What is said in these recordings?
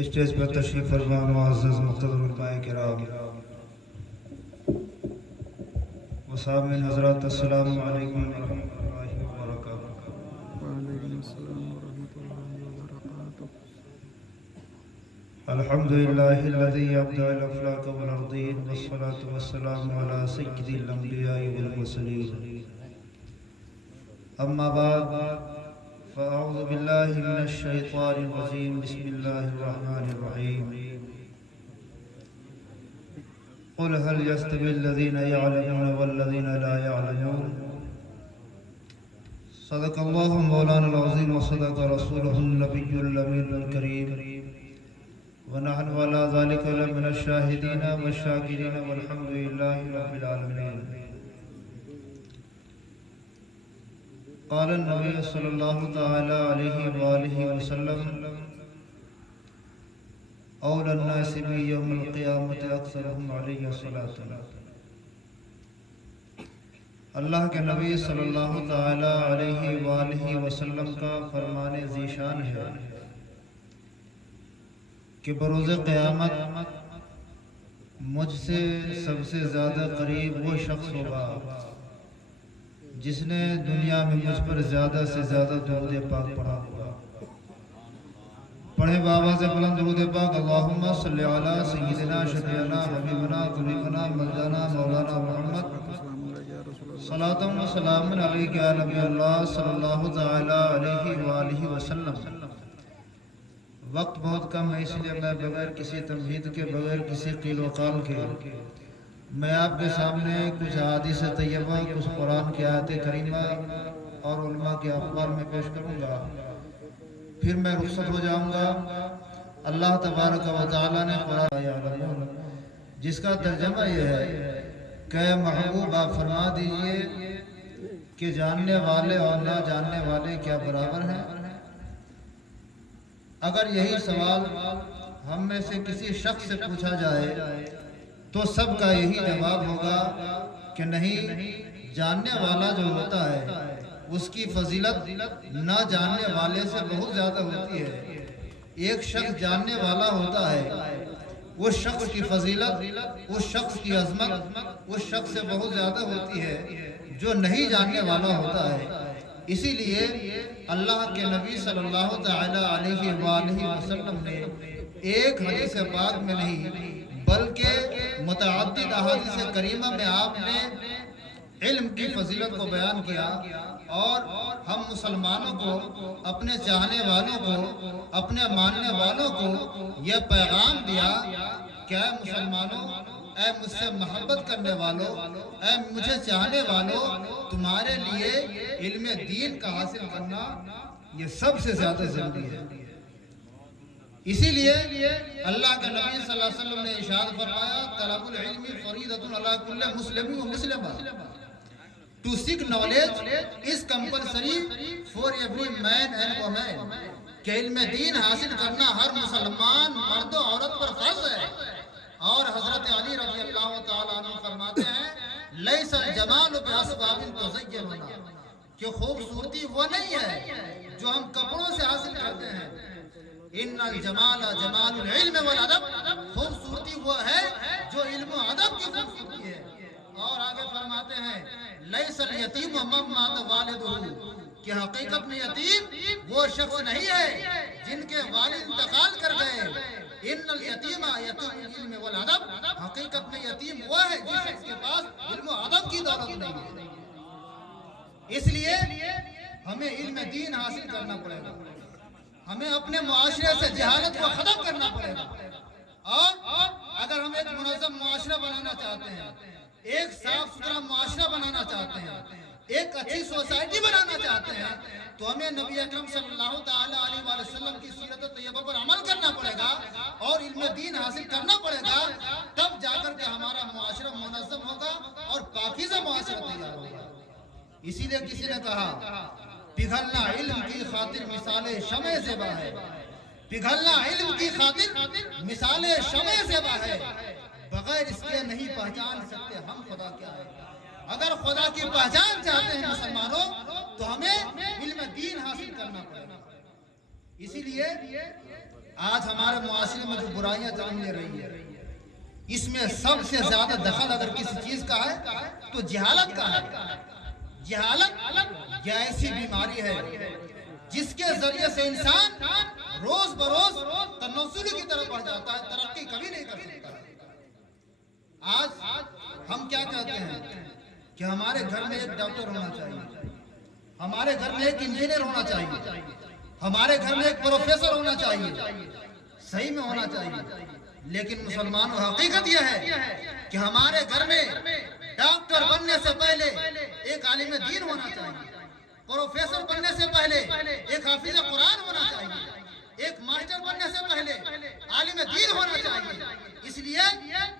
Stage پر تشریف فرما معزز مقتدر علماء کرام و سامعین حضرات، السلام علیکم ورحمۃ اللہ وبرکاتہ۔ وعلیکم السلام ورحمۃ اللہ وبرکاتہ۔ الحمد للہ الذی ابدع الافلاک والارضین والصلاة والسلام علی سید الانبیاء والمرسلین، اما بعد فاعوذ باللہ من الشیطان الرجیم، بسم اللہ الرحمن الرحیم۔ قل هل يستوي الذين يعلمون والذين لا يعلمون، صدق اللہ مولانا العظیم وصدق رسولہ النبی الامین الکریم، ونحن على ذلك لمن الشاهدين والشاكرين والحمد لله رب العالمين۔ قال النبي صلی اللہ تعالی علیہ وآلہ وسلم: اولى الناس بي يوم القیامة اکثرهم علی الصلاۃ۔ اللہ کے نبی صلی اللہ تعالی علیہ وآلہ وسلم کا فرمان ذیشان ہے کہ بروز قیامت مجھ سے سب سے زیادہ قریب وہ شخص ہوگا جس نے دنیا میں مجھ پر زیادہ سے زیادہ درود پاک پڑھا ہوگا۔ پڑھیں بابا سے بلند درود پاک، اللہم صلی علی سیدنا شفیعنا حبیبنا طبیبنا ملجانا مولانا محمد، صلاۃ و سلام علیک یا نبی اللہ صلی اللہ تعالی علیہ وآلہ وسلم۔ وقت بہت کم ہے، اس لیے میں بغیر کسی تمہید کے، بغیر کسی قیل و قال کے میں آپ کے سامنے کچھ احادیث طیبہ، کچھ قرآن کی آیت کریمہ اور علماء کے اقوال میں پیش کروں گا، پھر میں رخصت ہو جاؤں گا۔ اللہ تبارک و تعالیٰ نے قرآن یعلمون، جس کا ترجمہ یہ ہے کہ محبوب آپ فرما دیجئے کہ جاننے والے اور نہ جاننے والے کیا برابر ہیں؟ اگر یہی سوال ہم میں سے کسی شخص سے پوچھا جائے تو سب کا یہی جواب ہوگا کہ نہیں، جاننے والا جو ہوتا ہے اس کی فضیلت نہ جاننے والے سے بہت زیادہ ہوتی ہے۔ ایک شخص جاننے والا ہوتا ہے، اس شخص کی فضیلت، اس شخص کی عظمت اس شخص سے بہت زیادہ ہوتی ہے جو نہیں جاننے والا ہوتا ہے۔ اسی لیے اللہ کے نبی صلی اللہ تعالی علیہ وآلہ وسلم نے ایک حدیث پاک میں نہیں بلکہ متعدد احادیث کریمہ میں آپ نے علم کی فضیلت کو بیان کیا، اور ہم مسلمانوں کو، اپنے چاہنے والوں کو، اپنے ماننے والوں کو یہ پیغام دیا کہ اے مسلمانوں، اے مجھ سے محبت کرنے والوں، اے مجھے چاہنے والوں، تمہارے لیے علم دین کا حاصل کرنا یہ سب سے زیادہ ضروری ہے۔ اسی لیے اللہ کے نبی صلی اللہ علیہ وسلم نے ارشاد فرمایا: طلب العلم فریضۃ علی کل مسلم و مسلمہ۔ To seek knowledge is compulsory for every man and woman۔ کہ علم دین حاصل کرنا ہر مسلمان مرد و عورت پر فرض ہے۔ اور حضرت علی رضی اللہ تعالیٰ عنہ فرماتے ہیں: لیس الجمال باسباب تزیننا، کہ خوبصورتی وہ نہیں ہے جو ہم کپڑوں سے حاصل کرتے ہیں۔ ان الجمال جمال العلم والادب، خوبصورتی وہ ہے جو علم و ادب کی خوبصورتی ہے۔ اور آگے فرماتے ہیں: لیس الیتیم من مات والدہ، کہ حقیقت میں یتیم وہ شخص نہیں ہے جن کے والد انتقال کر گئے۔ ان الیتیم یتیم العلم والادب، حقیقت میں یتیم وہ ہے جس شخص کے پاس علم و ادب کی دولت نہیں ہے۔ اس لیے ہمیں علم دین حاصل کرنا پڑے گا، ہمیں اپنے معاشرے سے جہالت کو ختم کرنا پڑے گا، اور اگر ہم ایک منظم معاشرہ بنانا چاہتے ہیں، ایک صاف ستھرا معاشرہ بنانا چاہتے ہیں، ایک اچھی سوسائٹی بنانا چاہتے ہیں، تو ہمیں نبی اکرم صلی اللہ تعالی علیہ وآلہ وسلم کی سیرت طیبہ پر عمل کرنا پڑے گا اور علم دین حاصل کرنا پڑے گا، تب جا کر کے ہمارا معاشرہ منظم ہوگا اور پاکیزہ معاشرہ تیار ہوگا۔ اسی لیے کسی نے کہا: پگھلنا علم کی خاطر مثال شمع زیبا ہے۔ پگھلنا علم کی خاطر مثال شمع زیبا ہے، بغیر اس کے نہیں پہچان سکتے ہم خدا کیا ہے۔ اگر خدا کی پہچان چاہتے ہیں مسلمانوں تو ہمیں علم دین حاصل کرنا پڑے گا۔ اسی لیے آج ہمارے معاشرے میں جو برائیاں جنم لے رہی ہے، اس میں سب سے زیادہ دخل اگر کسی چیز کا ہے تو جہالت کا ہے۔ جہالت یہ ایسی بیماری ہے جس کے ذریعے سے انسان روز بروز تنزلی کی طرف بڑھ جاتا ہے، ترقی کبھی نہیں کر سکتا۔ آج ہم کیا کہتے ہیں کہ ہمارے گھر میں ایک ڈاکٹر ہونا چاہیے، ہمارے گھر میں ایک انجینئر ہونا چاہیے، ہمارے گھر میں ایک پروفیسر ہونا چاہیے، صحیح میں ہونا چاہیے۔ لیکن مسلمانوں حقیقت یہ ہے کہ ہمارے گھر میں ڈاکٹر بننے سے پہلے ایک عالم دین ہونا چاہیے، پروفیسر بننے سے پہلے ایک حافظ قرآن ہونا چاہیے، ایک ماسٹر بننے سے پہلے عالم دین ہونا چاہیے۔ اس لیے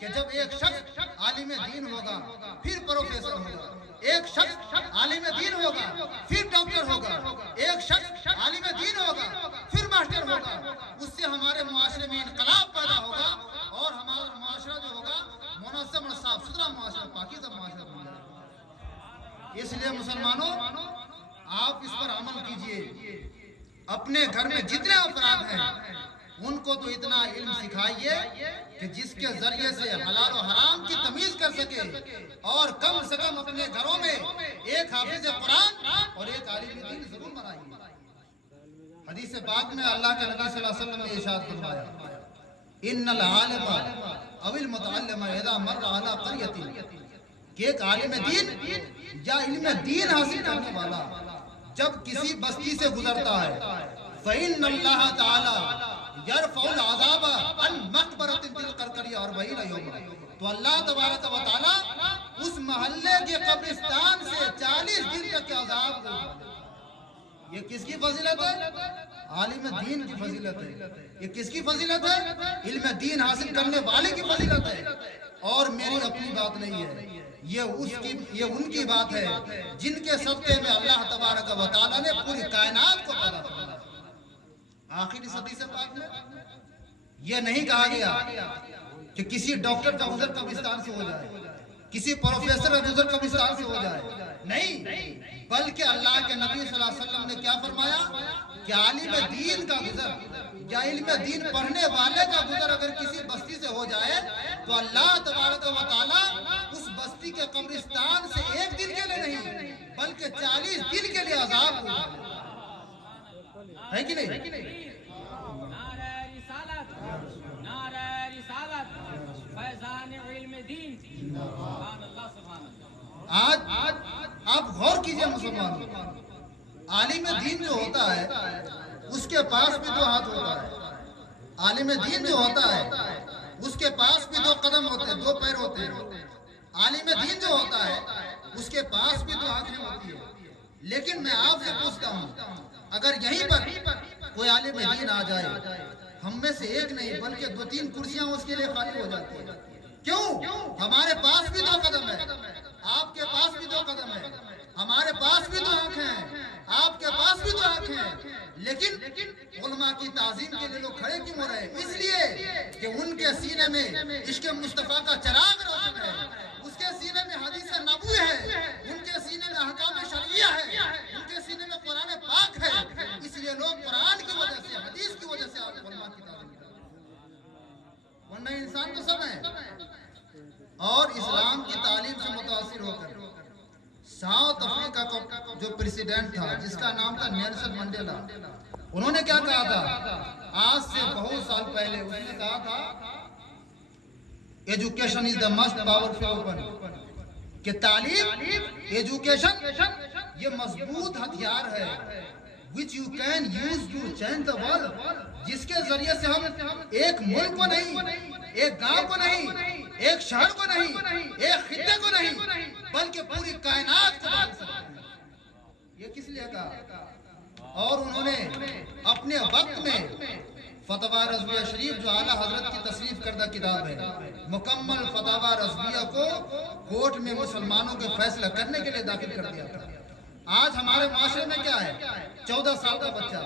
کہ جب ایک شخص عالم دین ہوگا پھر پروفیسر ہوگا، ایک شخص عالم دین ہوگا پھر ڈاکٹر ہوگا، ایک شخص عالم دین ہوگا پھر ماسٹر ہوگا، اس سے ہمارے معاشرے میں انقلاب پیدا ہوگا اور ہمارا معاشرہ جو ہوگا منظم اور صاف ستھرا معاشرہ، پاکیزہ معاشرہ بن جائے گا۔ اس لیے مسلمانوں آپ اس پر عمل کیجئے، اپنے گھر میں جتنے افراد ہیں ان کو تو اتنا علم سکھائیے کہ جس کے ذریعے سے حلال و حرام کی تمیز کر سکے، اور کم سے کم اپنے گھروں میں ایک حافظ قرآن اور ایک عالم دین ضرور بنائیے۔ حدیث پاک میں اللہ کے نبی صلی اللہ علیہ وسلم نے ارشاد فرمایا، ان العالم او المتعلم اذا مر علی قریۃ، کہ ایک عالم دین یا علم دین حاصل کرنے والا جب کسی بستی سے گزرتا ہے، فإن اللہ تعالی یرفع العذاب عن مقبرۃ بالقرقریہ 40 یوما، تو اللہ تبارک و تعالی اس محلے کے قبرستان سے 40 دن تک کے عذاب کو۔ یہ کس کی فضیلت ہے؟ عالم دین کی فضیلت ہے۔ یہ کس کی فضیلت ہے؟ علم دین حاصل کرنے والے کی فضیلت ہے، اور میری اپنی بات نہیں ہے، یہ ان کی بات ہے جن کے صدقے میں اللہ تبارک و تعالی نے پوری کائنات کو پیدا کیا۔ آخری حدیث پاک میں یہ نہیں کہا گیا کہ کسی ڈاکٹر کا گزر قبرستان سے ہو جائے، کسی پروفیسر کا گزر قبرستان سے ہو جائے، نہیں، بلکہ اللہ کے نبی صلی اللہ علیہ وسلم نے کیا فرمایا کہ عالم دین کا گزر یا علم دین پڑھنے والے کا گزر اگر کسی بستی سے ہو جائے تو اللہ تبارک و تعالی اس بستی کے قبرستان سے ایک دن کے لیے نہیں بلکہ 40 دن کے لیے عذاب ہوگا، ہے کہ نہیں؟ نعرہ رسالت، نعرہ رسالت، فیضان علم دین، سبحان اللہ سبحان اللہ۔ آج آپ غور کیجئے مسلمانوں، عالم دین جو ہوتا ہے اس کے پاس بھی 2 ہاتھ ہوتا ہے، عالم دین جو ہوتا ہے اس کے پاس بھی 2 قدم ہوتے ہیں، 2 پیر ہوتے ہیں، عالم دین جو ہوتا ہے اس کے پاس بھی 2 آنکھیں ہوتی ہیں۔ لیکن میں آپ سے پوچھتا ہوں، اگر یہیں پر کوئی عالم دین آ جائے، ہم میں سے ایک نہیں بلکہ 2-3 کرسیاں اس کے لیے خالی ہو جاتی ہیں، کیوں؟ ہمارے پاس بھی 2 قدم ہے، آپ کے پاس بھی 2 قدم ہے، ہمارے پاس بھی 2 آنکھیں ہیں، آپ کے پاس بھی 2 آنکھیں ہیں، لیکن علماء کی تعظیم کے لیے لوگ کھڑے کیوں ہو رہے ہیں؟ اس لیے کہ ان کے سینے میں عشق مصطفیٰ کا چراغ روشن ہے، اس کے سینے میں حدیث نبوی ہے، ان کے سینے میں احکام شرعیہ ہے، ان کے سینے میں قرآن پاک ہے، اس لیے لوگ قرآن کی وجہ سے، حدیث کی وجہ سے آپ علماء کی تعظیم کرتے ہیں، ورنہ انسان تو سب ہے۔ اور اسلام کی تعلیم سے متاثر ہو کر ساؤتھ افریقہ کا جو پریسیڈنٹ تھا جس کا نام تھا نیلسن منڈیلا، انہوں نے کیا کہا تھا؟ آج سے بہت سال پہلے اس نے کہا تھا education is the must powerful weapon, کہ تعلیم، ایجوکیشن یہ مضبوط ہتھیار ہے which you can use to change the world، جس کے ذریعے سے ہم ایک ملک کو نہیں، ایک گاؤں کو نہیں، ایک شہر کو نہیں، ایک خطے کو نہیں بلکہ پوری کائنات کو بدل سکتے ہیں۔ یہ کس لیے کہا؟ اور انہوں نے اپنے وقت میں فتویٰ رضویہ شریف جو اعلیٰ حضرت کی تصنیف کردہ کتاب ہے، مکمل فتویٰ رضویہ کو کورٹ میں مسلمانوں کے فیصلہ کرنے کے لیے داخل کر دیا تھا۔ آج ہمارے معاشرے میں کیا ہے؟ 14 سال کا بچہ،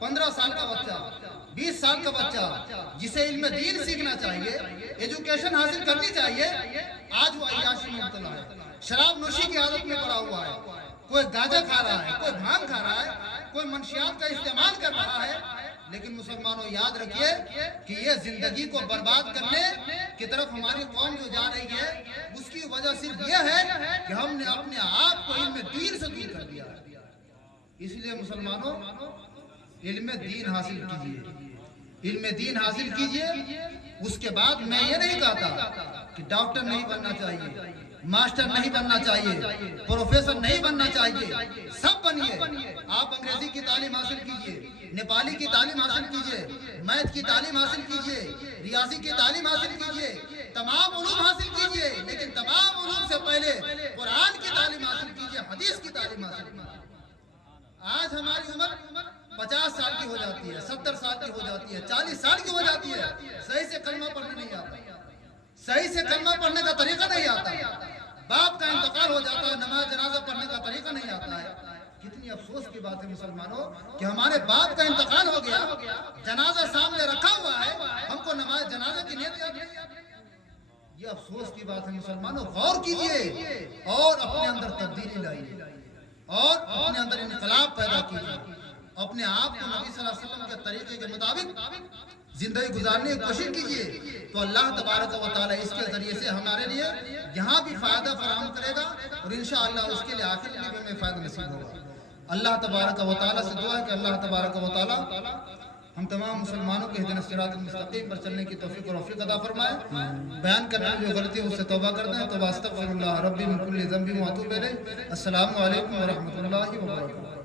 15 سال کا بچہ، 20 سال کا بچہ جسے علم دین سیکھنا چاہیے، ایجوکیشن حاصل کرنی چاہیے، آج وہ عیاشی میں مبتلا ہے، شراب نوشی کی عادت میں پڑا ہوا ہے، کوئی گاجا کھا رہا ہے، کوئی بھانگ کھا رہا ہے، کوئی منشیات کا استعمال کر رہا ہے، لیکن مسلمانوں یاد رکھیے کہ یہ زندگی کو برباد کرنے کی طرف ہماری قوم جو جا رہی ہے اس کی وجہ صرف یہ ہے کہ ہم نے اپنے آپ کو علم دین سے دور کر دیا. اس لیے مسلمانوں علم دین حاصل کیجئے، علم دین حاصل کیجئے. اس کے بعد میں یہ نہیں کہتا کہ ڈاکٹر نہیں بننا چاہیے، ماسٹر نہیں بننا چاہیے، پروفیسر نہیں بننا چاہیے، سب بنیے. آپ انگریزی کی تعلیم حاصل کیجئے، نیپالی کی تعلیم حاصل کیجئے، میتھ کی تعلیم حاصل کیجئے، ریاضی کی تعلیم حاصل کیجئے، تمام علوم حاصل کیجئے، لیکن تمام علوم سے پہلے قرآن کی تعلیم حاصل کیجئے، حدیث کی تعلیم حاصل کیجئے. آج ہماری عمر 50 سال کی ہو جاتی ہے، 70 سال کی ہو جاتی ہے، 40 سال کی ہو جاتی ہے، صحیح سے کلمہ پڑھنے نہیں آتا، صحیح سے کلمہ پڑھنے کا طریقہ نہیں آتا، باپ کا انتقال ہو جاتا ہے، نماز جنازہ پڑھنے کا طریقہ نہیں آتا ہے. کتنی افسوس کی بات ہے مسلمانوں کہ ہمارے باپ کا انتقال ہو گیا، جنازہ سامنے رکھا ہوا ہے، ہم کو نماز جنازہ کی نیت یاد نہیں آتی. یہ افسوس کی بات ہے مسلمانوں. غور کیجئے اور اپنے اندر تبدیلی لائیے اور اپنے اندر انقلاب پیدا کیجئے. اپنے آپ کو نبی صلی اللہ علیہ وسلم کے طریقے کے مطابق زندگی گزارنے کی کوشش کیجئے تو اللہ تبارک و تعالی اس کے ذریعے سے ہمارے لیے یہاں بھی فائدہ فراہم کرے گا اور انشاءاللہ اس کے لیے آخر میں بھی ہمیں فائدہ نصیب ہوگا. اللہ تبارک و تعالی سے دعا ہے کہ اللہ تبارک و تعالی ہم تمام مسلمانوں کے اہدنا الصراط المستقیم پر چلنے کی توفیق و توفیق عطا فرمائے. بیان کرنے میں جو غلطی ہے اس سے توبہ کرتے ہیں. توبہ استغفر اللہ ربی من کل ذنب و اتوب الیہ. السلام علیکم ورحمۃ اللہ وبرکاتہ.